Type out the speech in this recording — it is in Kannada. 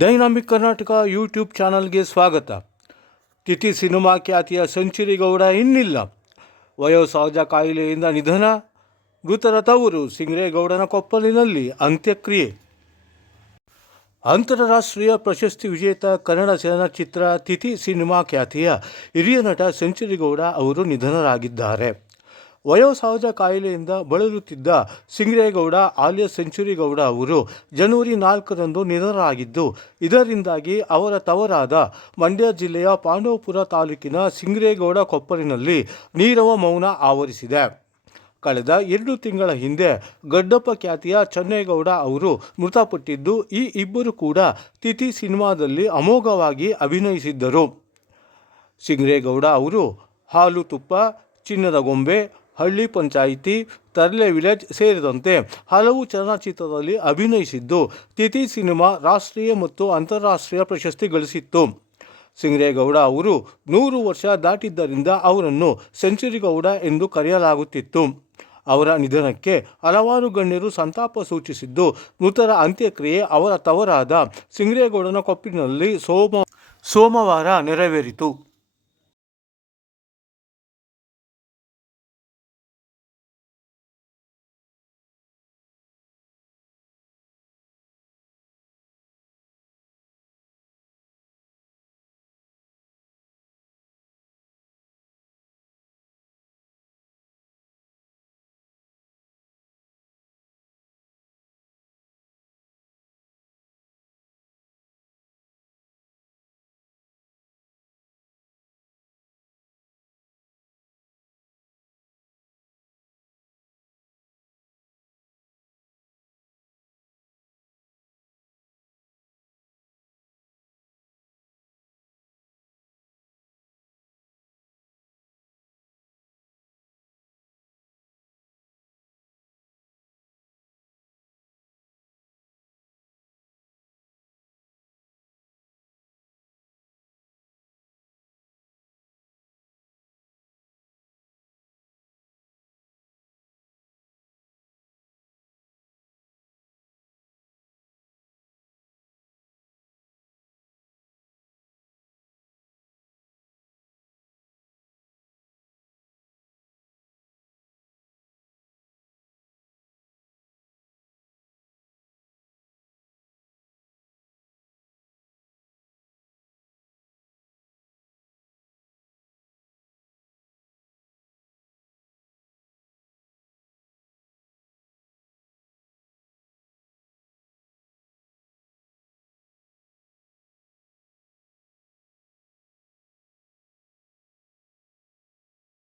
ಡೈನಾಮಿಕ್ ಕರ್ನಾಟಕ ಯೂಟ್ಯೂಬ್ ಚಾನಲ್ಗೆ ಸ್ವಾಗತ. ತಿಥಿ ಸಿನಿಮಾ ಖ್ಯಾತಿಯ ಸೆಂಚುರಿ ಗೌಡ ಇನ್ನಿಲ್ಲ. ವಯೋಸಹಜ ಕಾಯಿಲೆಯಿಂದ ನಿಧನ. ಮೃತರ ತವರು ಸಿಂಗ್ರೇಗೌಡನ ಕೊಪ್ಪಲಿನಲ್ಲಿ ಅಂತ್ಯಕ್ರಿಯೆ. ಅಂತಾರಾಷ್ಟ್ರೀಯ ಪ್ರಶಸ್ತಿ ವಿಜೇತ ಕನ್ನಡ ಚಲನಚಿತ್ರ ತಿಥಿ ಸಿನಿಮಾ ಖ್ಯಾತಿಯ ಹಿರಿಯ ನಟ ಸೆಂಚುರಿಗೌಡ ಅವರು ನಿಧನರಾಗಿದ್ದಾರೆ. ವಯೋಸಹಜ ಕಾಯಿಲೆಯಿಂದ ಬಳಲುತ್ತಿದ್ದ ಸಿಂಗ್ರೇಗೌಡ ಆಲಿಯ ಸೆಂಚುರಿಗೌಡ ಅವರು ಜನವರಿ ನಾಲ್ಕರಂದು ನಿಧನರಾಗಿದ್ದು, ಇದರಿಂದಾಗಿ ಅವರ ತವರಾದ ಮಂಡ್ಯ ಜಿಲ್ಲೆಯ ಪಾಂಡವಪುರ ತಾಲೂಕಿನ ಸಿಂಗ್ರೇಗೌಡ ಕೊಪ್ಪರಿನಲ್ಲಿ ನೀರವ ಮೌನ ಆವರಿಸಿದೆ. ಕಳೆದ ಎರಡು ತಿಂಗಳ ಹಿಂದೆ ಗಡ್ಡಪ್ಪ ಖ್ಯಾತಿಯ ಚನ್ನೇಗೌಡ ಅವರು ಮೃತಪಟ್ಟಿದ್ದು, ಈ ಇಬ್ಬರು ಕೂಡ ತಿಥಿ ಸಿನಿಮಾದಲ್ಲಿ ಅಮೋಘವಾಗಿ ಅಭಿನಯಿಸಿದ್ದರು. ಸಿಂಗ್ರೇಗೌಡ ಅವರು ಹಾಲು ತುಪ್ಪ, ಚಿನ್ನದ ಗೊಂಬೆ ಹಳ್ಳಿ ಪಂಚಾಯಿತಿ ತರ್ಲೆ ವಿಲೇಜ್ ಸೇರಿದಂತೆ ಹಲವು ಚಲನಚಿತ್ರದಲ್ಲಿ ಅಭಿನಯಿಸಿದ್ದು, ತಿಥಿ ಸಿನಿಮಾ ರಾಷ್ಟ್ರೀಯ ಮತ್ತು ಅಂತಾರಾಷ್ಟ್ರೀಯ ಪ್ರಶಸ್ತಿ ಗಳಿಸಿತ್ತು. ಸಿಂಗ್ರೇಗೌಡ ಅವರು ನೂರು ವರ್ಷ ದಾಟಿದ್ದರಿಂದ ಅವರನ್ನು ಸೆಂಚುರಿಗೌಡ ಎಂದು ಕರೆಯಲಾಗುತ್ತಿತ್ತು. ಅವರ ನಿಧನಕ್ಕೆ ಹಲವಾರು ಗಣ್ಯರು ಸಂತಾಪ ಸೂಚಿಸಿದ್ದು ಮೃತರ ಅಂತ್ಯಕ್ರಿಯೆ ಅವರ ತವರಾದ ಸಿಂಗ್ರೇಗೌಡನ ಕೊಪ್ಪಿನಲ್ಲಿ ಸೋಮ, ಸೋಮವಾರ ನೆರವೇರಿತು.